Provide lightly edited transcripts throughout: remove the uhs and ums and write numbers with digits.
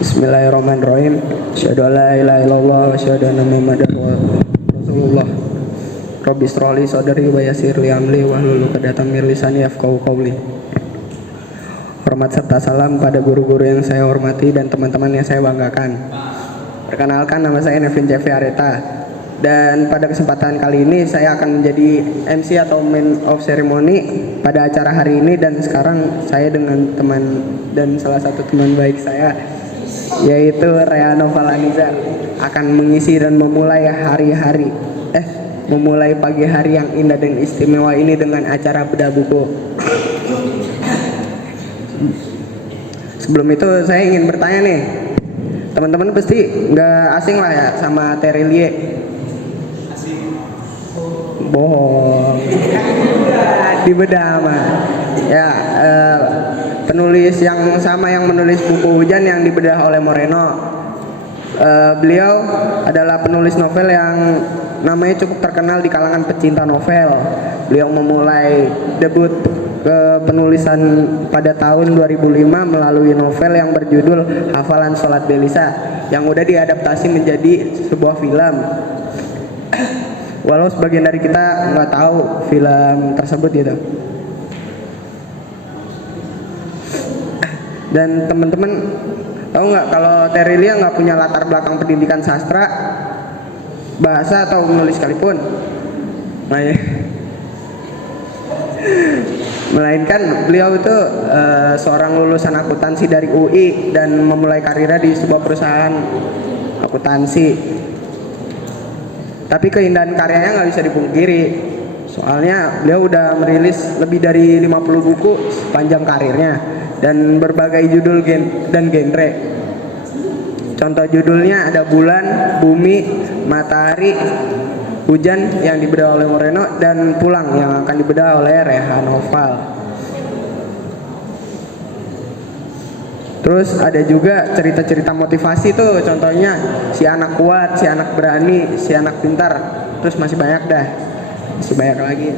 Bismillahirrahmanirrahim. Asyhadu an la ilaha illallah wa asyhadu anna Muhammadar Rasulullah. Rabbi shrahli sadri wa yassir li amri wahlul 'uqdatam min lisani yafqahu qawli. Hormat serta salam pada guru-guru yang saya hormati dan teman-teman yang saya banggakan. Perkenalkan, nama saya Nevin Jeffrey Areta. Dan pada kesempatan kali ini saya akan menjadi MC atau main of ceremony pada acara hari ini. Dan sekarang saya dengan teman dan salah satu teman baik saya, yaitu Rea Novalaniza, akan mengisi dan memulai memulai pagi hari yang indah dan istimewa ini dengan acara bedah buku. Sebelum itu saya ingin bertanya nih, teman-teman pasti nggak asing lah ya sama Terelie. Bohong. Di bedah mah. Ya, penulis yang sama yang menulis buku Hujan yang dibedah oleh Moreno. Beliau adalah penulis novel yang namanya cukup terkenal di kalangan pecinta novel. Beliau memulai debut penulisan pada tahun 2005 melalui novel yang berjudul Hafalan Sholat Belisa yang udah diadaptasi menjadi sebuah film. Walau sebagian dari kita nggak tahu film tersebut gitu. Dan teman-teman tahu nggak kalau Terelia nggak punya latar belakang pendidikan sastra, bahasa atau menulis sekalipun. Nah, ya. Melainkan beliau itu seorang lulusan akuntansi dari UI dan memulai karirnya di sebuah perusahaan akuntansi. Tapi keindahan karyanya nggak bisa dipungkiri, soalnya beliau udah merilis lebih dari 50 buku sepanjang karirnya dan berbagai judul dan genre. Contoh judulnya ada Bulan, Bumi, Matahari, Hujan yang dibedah oleh Moreno, dan Pulang yang akan dibedah oleh Reha Noval. Terus ada juga cerita-cerita motivasi tuh, contohnya si anak kuat, si anak berani, si anak pintar. Terus masih banyak dah, masih banyak lagi.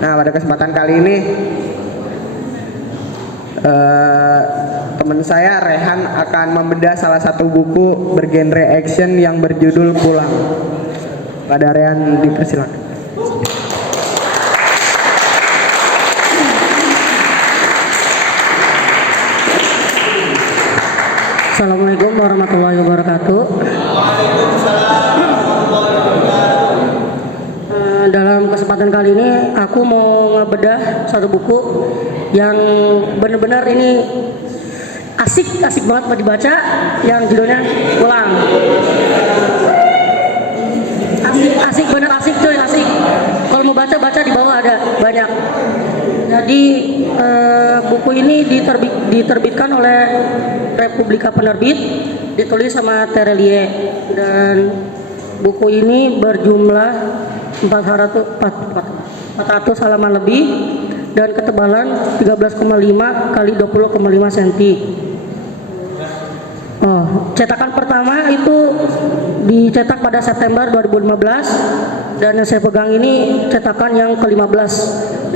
Nah, pada kesempatan kali ini teman saya Rehan akan membedah salah satu buku bergenre action yang berjudul Pulang. Pada Rehan dipersilakan. Assalamualaikum warahmatullahi wabarakatuh. Dalam kesempatan kali ini aku mau ngebedah satu buku yang benar-benar ini asik banget buat dibaca, yang judulnya Pulang. Asik bener, asik coy, asik. Kalau mau baca di bawah ada banyak. Jadi buku ini diterbitkan oleh Republika Penerbit, ditulis sama Terelie, dan buku ini berjumlah 400 halaman lebih dan ketebalan 13,5 kali 20,5 cm. Cetakan pertama itu dicetak pada September 2015 dan yang saya pegang ini cetakan yang ke-15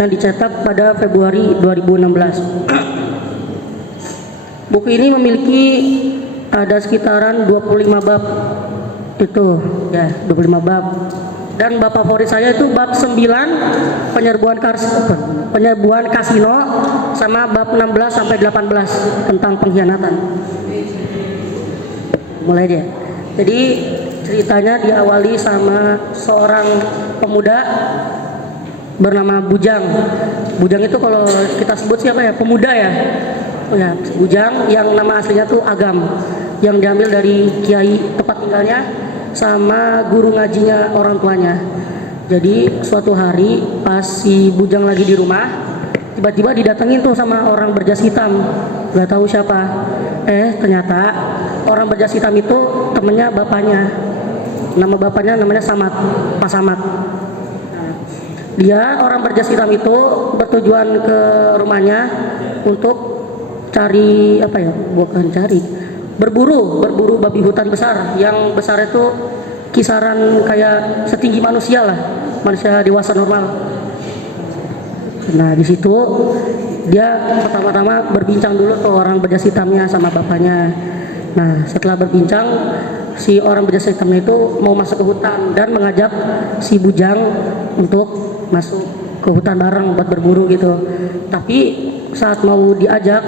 yang dicetak pada Februari 2016. Buku ini memiliki ada sekitaran 25 bab. Itu ya, 25 bab. Dan bab favorit saya itu bab 9 penyerbuan kasino sama bab 16 sampai 18 tentang pengkhianatan. Mulai dia. Jadi ceritanya diawali sama seorang pemuda bernama Bujang. Bujang itu kalau kita sebut siapa ya? Pemuda ya. Oh ya, Bujang yang nama aslinya tuh Agam, yang diambil dari kiai tempat tinggalnya sama guru ngajinya orang tuanya. Jadi suatu hari pas si Bujang lagi di rumah, tiba-tiba didatengin tuh sama orang berjas hitam, nggak tahu siapa. Ternyata orang berjas hitam itu temennya bapaknya. Nama bapaknya namanya Samad, Pak Samad. Dia orang berjas hitam itu bertujuan ke rumahnya untuk cari berburu babi hutan besar, yang besar itu kisaran kayak setinggi manusia lah, manusia dewasa normal. Nah di situ dia pertama-tama berbincang dulu ke orang berjas hitamnya sama bapaknya. Nah, setelah berbincang, si orang berjas hitamnya itu mau masuk ke hutan dan mengajak si bujang untuk masuk ke hutan bareng buat berburu gitu. Tapi saat mau diajak,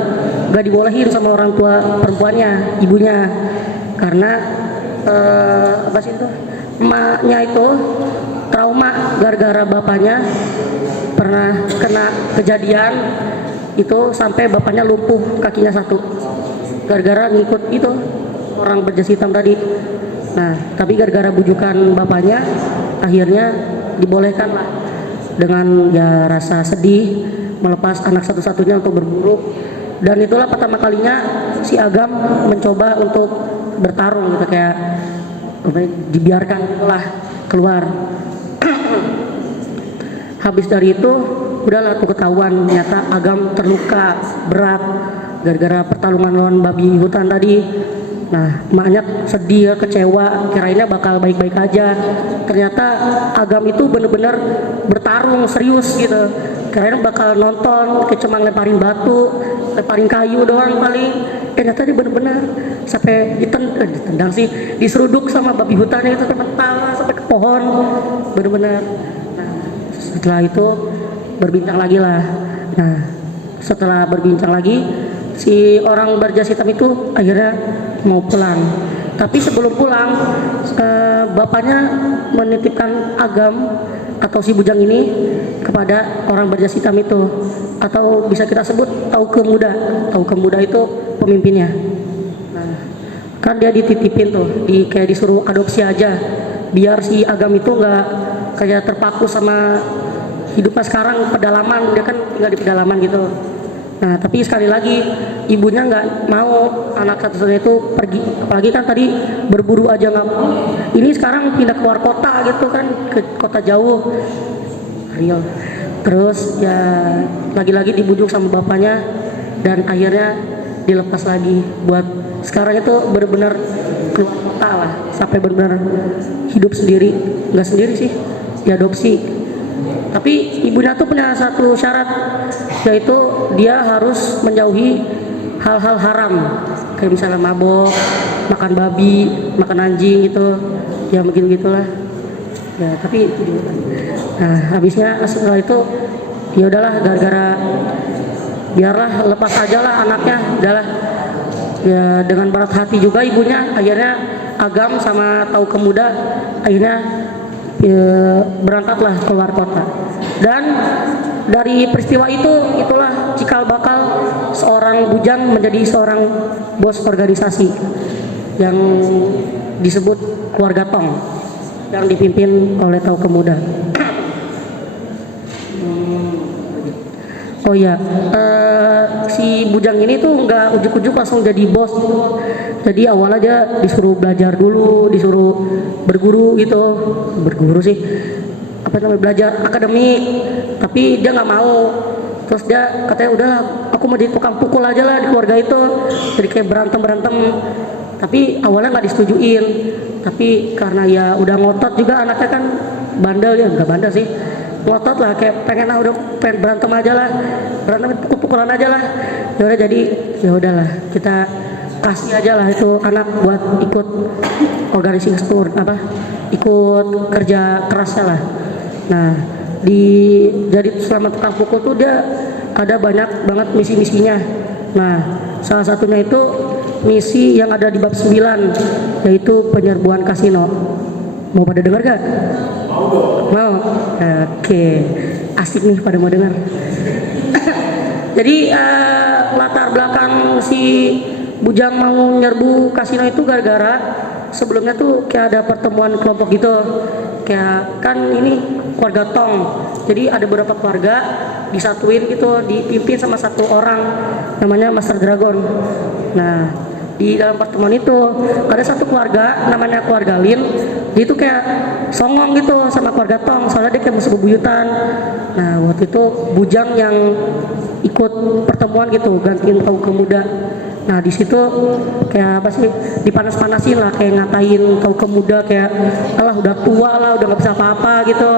gak dibolehin sama orang tua perempuannya, ibunya, karena apa sih itu? Emaknya itu trauma gara-gara bapaknya pernah kena kejadian itu sampai bapaknya lumpuh kakinya satu gara-gara ngikut itu orang berjas hitam tadi. Nah, tapi gara-gara bujukan bapaknya akhirnya dibolehkan lah dengan ya rasa sedih melepas anak satu-satunya untuk berburu. Dan itulah pertama kalinya si Agam mencoba untuk bertarung gitu, kayak dibiarkan lah keluar. Habis dari itu udahlah tuh ketahuan ternyata Agam terluka berat gara-gara pertarungan lawan babi hutan tadi. Nah, emaknya sedih, kecewa, kirainnya bakal baik-baik aja. Ternyata Agam itu bener-bener bertarung serius gitu. Kirain bakal nonton, kayak cuma lemparin batu, lemparin kayu doang paling. Ternyata dia bener-bener sampai ditendang sih, diseruduk sama babi hutan itu sampai mental, sampai ke pohon, bener-bener. Nah, setelah itu berbincang lagi lah. Nah, setelah berbincang lagi, si orang berjas hitam itu akhirnya mau pulang. Tapi sebelum pulang, bapaknya menitipkan Agam atau si bujang ini kepada orang berjas hitam itu, atau bisa kita sebut Tauke Muda. Tauke Muda itu pemimpinnya. Nah, kan dia dititipin tuh, kayak disuruh adopsi aja, biar si Agam itu nggak kayak terpaku sama hidupnya sekarang pedalaman, dia kan tinggal di pedalaman gitu. Nah, tapi sekali lagi ibunya nggak mau anak satu-satunya itu pergi, apalagi kan tadi berburu aja nggak mau. Ini sekarang pindah keluar kota gitu kan, ke kota jauh, Rio. Terus ya lagi-lagi dibujuk sama bapaknya dan akhirnya dilepas lagi buat sekarang itu benar-benar keluar kota lah, sampai benar-benar hidup sendiri, nggak sendiri sih, diadopsi. Tapi ibunya tuh punya satu syarat, yaitu dia harus menjauhi hal-hal haram, kayak misalnya mabok, makan babi, makan anjing gitu, ya begitu-gitulah. Ya tapi nah habisnya setelah itu ya udahlah, gara-gara biarlah lepas aja lah anaknya, udahlah ya dengan berat hati juga ibunya akhirnya Agam sama Tauke Muda akhirnya ya, berangkatlah keluar kota. Dan dari peristiwa itulah cikal bakal seorang bujang menjadi seorang bos organisasi yang disebut keluarga Tong yang dipimpin oleh Tauke Muda. Oh ya, si bujang ini tuh nggak ujuk-ujuk langsung jadi bos. Jadi awalnya dia disuruh belajar dulu, disuruh berguru gitu, berguru sih, apa namanya, belajar akademik. Tapi dia nggak mau. Terus dia katanya udah, aku mau jadi tukang pukul aja lah di keluarga itu. Jadi kayak berantem. Tapi awalnya nggak disetujuin. Tapi karena ya udah ngotot juga anaknya kan bandel, ya nggak bandel sih, ngotot lah, kayak pengen udah pengen berantem aja lah, berantem pukul-pukulan aja lah. Ya udah, jadi ya udahlah kita kasih aja lah itu anak buat ikut organisasi ikut kerja kerasnya lah. Nah, jadi selama tukang pukul tuh dia ada banyak banget misi-misinya. Nah, salah satunya itu misi yang ada di bab 9, yaitu penyerbuan kasino. Mau pada dengar gak? Mau? Oke, asik nih pada mau dengar. Jadi latar belakang si bujang mau nyerbu kasino itu gara-gara sebelumnya tuh kayak ada pertemuan kelompok gitu. Kayak kan ini keluarga Tong, jadi ada beberapa keluarga disatuin gitu, dipimpin sama satu orang namanya Master Dragon. Nah, di dalam pertemuan itu ada satu keluarga namanya keluarga Lin, dia itu kayak songong gitu sama keluarga Tong, soalnya dia kayak musuh bebuyutan. Nah, waktu itu bujang yang ikut pertemuan gitu, gantiin Tauke Muda. Nah, di situ kayak apa sih, dipanas-panasin lah, kayak ngatain Tauke Muda kayak alah udah tua lah, udah nggak bisa apa-apa gitu.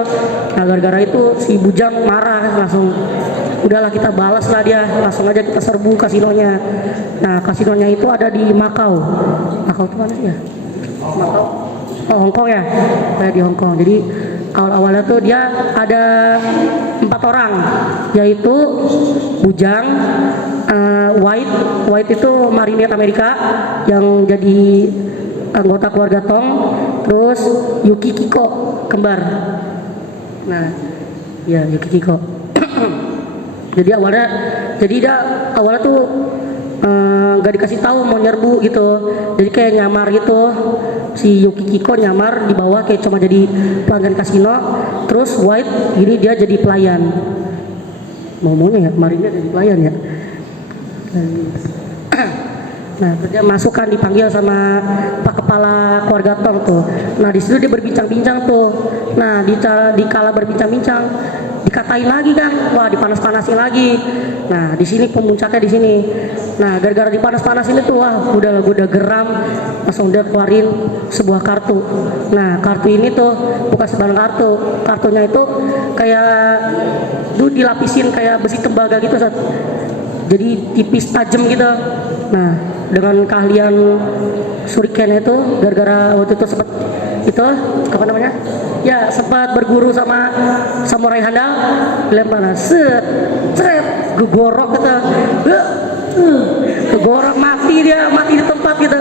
Nah, gara-gara itu si bujang marah langsung udahlah kita balas lah dia, langsung aja kita serbu kasinonya. Nah kasinonya itu ada di Makau. Makau itu mana sih ya? Makau, oh Hongkong ya, kayak di Hongkong. Jadi awal-awalnya tuh dia ada 4 orang, yaitu Bujang, White itu marinir Amerika yang jadi anggota keluarga Tong, terus Yuki Kiko kembar. Nah, ya Yuki Kiko. Jadi dia awalnya tuh nggak dikasih tahu mau nyerbu gitu, jadi kayak nyamar gitu. Si Yuki Kiko nyamar di bawah kayak cuma jadi pelanggan kasino, terus White gini dia jadi pelayan. Maunya ya marinir jadi pelayan ya. Nah, dia masuk kan dipanggil sama Pak Kepala keluarga Tong tuh. Nah, di situ dia berbincang-bincang tuh. Nah, di kala berbincang-bincang dikatain lagi kan, wah dipanas-panasin lagi. Nah, di sini pemuncaknya di sini. Nah, gara-gara dipanas-panasin itu, wah udah geram, langsung dia keluarin sebuah kartu. Nah, kartu ini tuh bukan sembarang kartu. Kartunya itu kayak tuh dilapisin kayak besi tembaga gitu, Sat. Jadi tipis tajam gitu. Nah, dengan keahlian Shuriken itu, gara-gara waktu itu sempat itu apa namanya? Ya sempat berguru sama samurai handal, lempar set, ceret, gegorok gitu, kegorok mati di tempat gitu,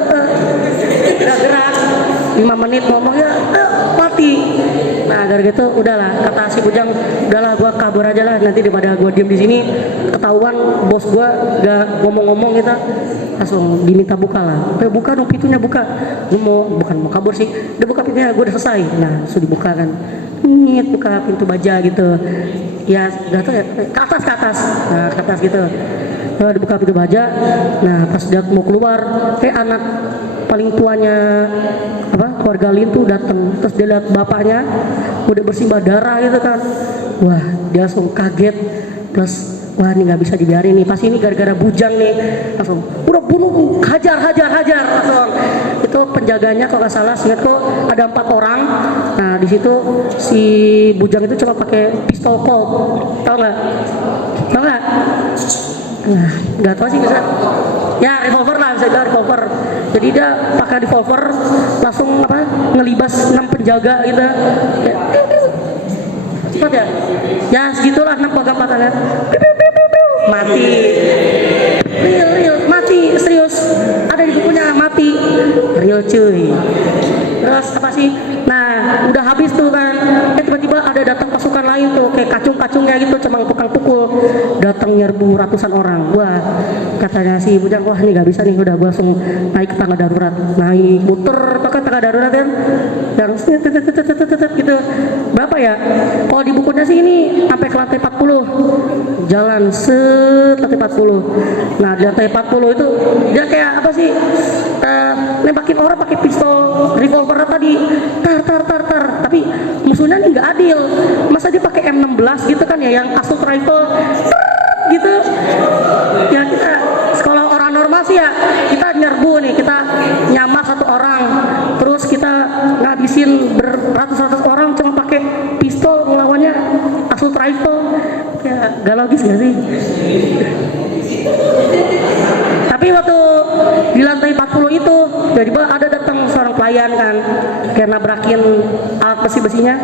gerak 5 menit ngomongnya mati. Nah dari gitu udahlah, kata si Bujang, udahlah gua kabur aja lah, nanti daripada gua diem di sini ketahuan bos gua gak ngomong-ngomong gitu, langsung diminta buka lah. Buka dong pintunya, buka. Gua bukan mau kabur sih, udah buka pintunya, gua udah selesai. Nah sudah dibuka kan, buka pintu baja gitu, ya gak tau ya, ke atas, nah ke atas gitu. Nah, dibuka pintu baja. Nah pas dia mau keluar, anak paling tuanya keluarga Lin tuh datang, terus dia lihat bapaknya udah bersimbah darah gitu kan. Wah dia langsung kaget, terus wah ini nggak bisa dibiarin nih, pasti ini gara-gara Bujang nih. Langsung udah bunuh, hajar langsung. Itu penjaganya kalau nggak salah seingatku ada 4 orang. Nah di situ si Bujang itu cuma pakai pistol Colt, tau nggak? Nah, nggak tahu sih bisa. Ya revolver lah, bisa bilang revolver. Jadi dia pakai revolver langsung ngelibas 6 penjaga gitu. Cepat ya? Ya segitulah 6 pegang-pegangan. Mati. Real mati, serius. Ada di bukunya mati. Real cuy. Terus apa sih? Nah, udah habis tuh kan. Tiba-tiba ada datang pasukan lain tuh, kayak kacung-kacungnya gitu, cuma tukang pukul. Datang nyerbu ratusan orang. Wah, katanya si Bujang, wah ini gak bisa nih, udah gua langsung naik ke tangga darurat. Naik, muter pakai tangga darurat kan. Dan gitu. Berapa ya? Kalau di bukunya sih ini sampai ke lantai 40. Jalan lantai 40. Nah, di lantai 40 itu dia kayak apa sih? Nembakin orang pakai pistol revolver tadi, tar, tapi musuhnya nih nggak adil, masa dia pakai M16 gitu kan ya, yang assault rifle gitu. Ya kita sekolah orang normal sih ya, kita nyerbu nih, kita nyamar 1 orang, terus kita ngabisin beratus-ratus orang cuma pakai pistol, melawannya assault rifle, ya gak logis gak sih? Tapi waktu di lantai 40 itu tiba-tiba ada datang seorang pelayan kan, kayak nabrakin alat besi-besinya,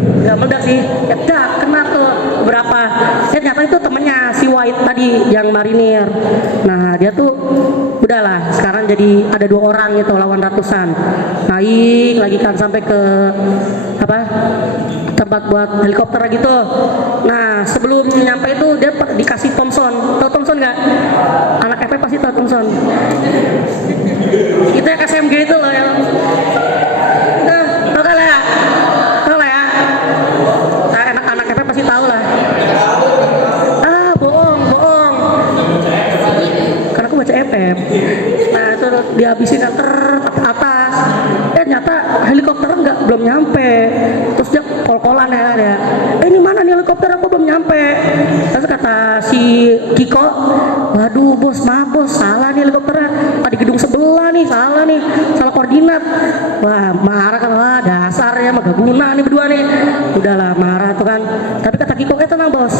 nggak meledak sih, ya kena tuh berapa. Ternyata itu temennya si White tadi yang marinir. Nah dia tuh udahlah, sekarang jadi ada 2 orang gitu lawan ratusan. Naik lagi kan sampai ke tempat buat helikopter gitu. Nah sebelum nyampe itu dia dikasih Thompson. Tahu Thompson nggak? Anak FP pasti tahu Thompson. Itu yang SMG itu loh ya. Tahu lah ya. Nah, anak FP pasti tahu lah. Bohong. Karena aku baca FF. Nah itu dihabisin ke atas. Ternyata helikopter belum nyampe. Terus dia kol-kolan ya. Ini mana nih helikopter, aku belum nyampe. Terus kata si Kiko, waduh bos, maaf bos, salah nih helikopternya. Di gedung sebelah nih, salah koordinat. Wah marah kan, wah dasarnya mah gak guna nih berdua nih. Udahlah marah tuh kan. Tapi kata Kiko, tenang bos,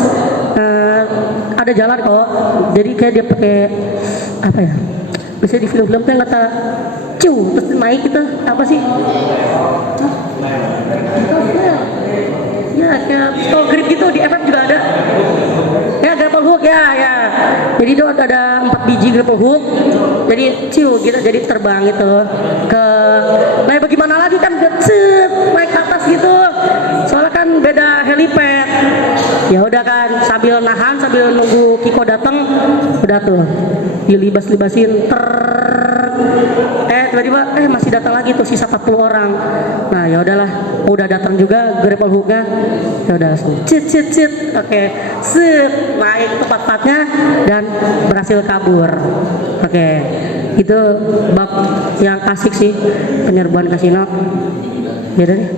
ada jalan kok. Jadi kayak dia pakai apa ya? Biasanya di film-film tuh yang kata ciu terus naik kita apa sih? Ya kayak pistol grip gitu di FF juga ada. Ya grapple hook ya. Jadi itu ada 4 biji grapple hook. Jadi ciu gitu, jadi terbang itu ke. Nah bagaimana lagi kan naik ke atas gitu. Soalnya kan beda helipad. Ya udah kan sambil nahan sambil nunggu Kiko datang, udah tuh dilibas-libasin tiba-tiba masih datang lagi tuh sisa 40 orang. Nah ya udahlah, udah datang juga grapple hooknya. Ya udah langsung cit. Oke. Set naik tepat-tepatnya dan berhasil kabur. Oke. Itu bab yang asik sih penyerbuan kasino. Ya udah deh.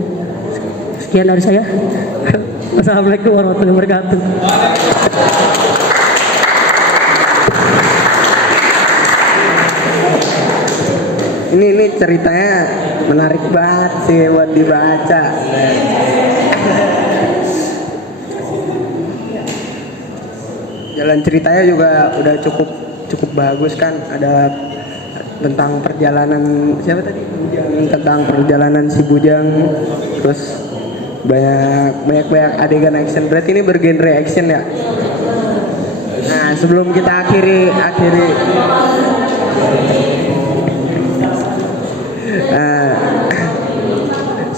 Sekian dari saya. Wassalamualaikum warahmatullahi wabarakatuh. Ini ceritanya menarik banget sih buat dibaca. Jalan ceritanya juga udah cukup bagus kan. Ada tentang perjalanan siapa tadi? Tentang perjalanan si Bujang. Terus banyak adegan action. Berarti ini bergenre action ya. Nah sebelum kita akhiri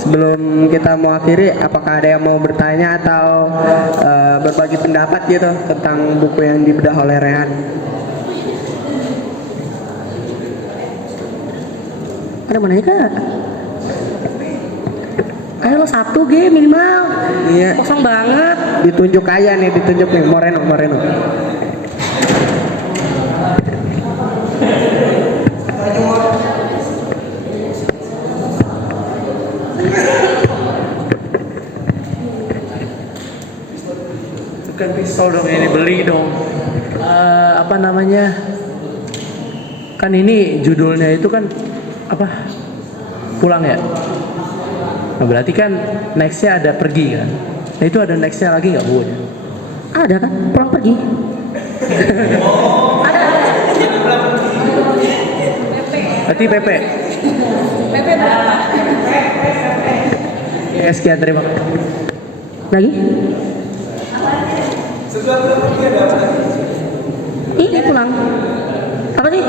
sebelum kita mau akhiri, apakah ada yang mau bertanya atau berbagi pendapat gitu tentang buku yang dibedah oleh Rehan? Ada mana ya kak? Ayo lo 1 G minimal. Iya. Kosong banget. Ditunjuk nih Moreno. Bukan pistol dong ini, beli dong. Apa namanya? Kan ini judulnya itu kan apa? Pulang ya. Nah, berarti kan nextnya ada pergi kan? Nah itu ada nextnya lagi nggak Bu? Ada kan? Pulang pergi. Ada. Berarti PP. PP berapa? Ya, sekian terima kasih. Lagi? Ini pulang. Apa sih?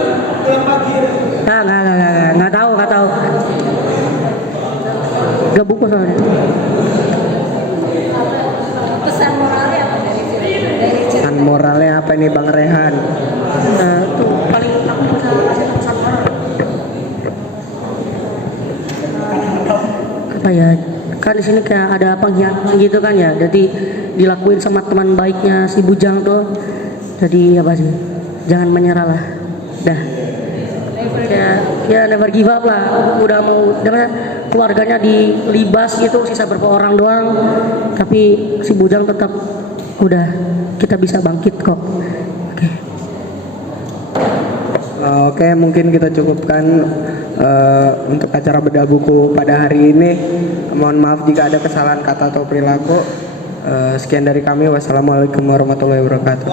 Nggak tahu. Gak buku soalnya. Pesan moralnya apa dari sini? Pesan moralnya apa nih Bang Rehan? Tuh paling aku bisa kasih pesan moral. Apa ya? Kan di sini kayak ada pengkhianatan gitu kan ya. Jadi dilakuin sama teman baiknya si Bujang tuh. Jadi apa sih? Jangan menyerah lah. Dah. Ya never give up lah. Udah mau keluarganya dilibas gitu, sisa berapa orang doang. Tapi si Bujang tetap udah, kita bisa bangkit kok. Oke. Oke, mungkin kita cukupkan untuk acara bedah buku pada hari ini. Mohon maaf jika ada kesalahan kata atau perilaku. Sekian dari kami. Wassalamualaikum warahmatullahi wabarakatuh.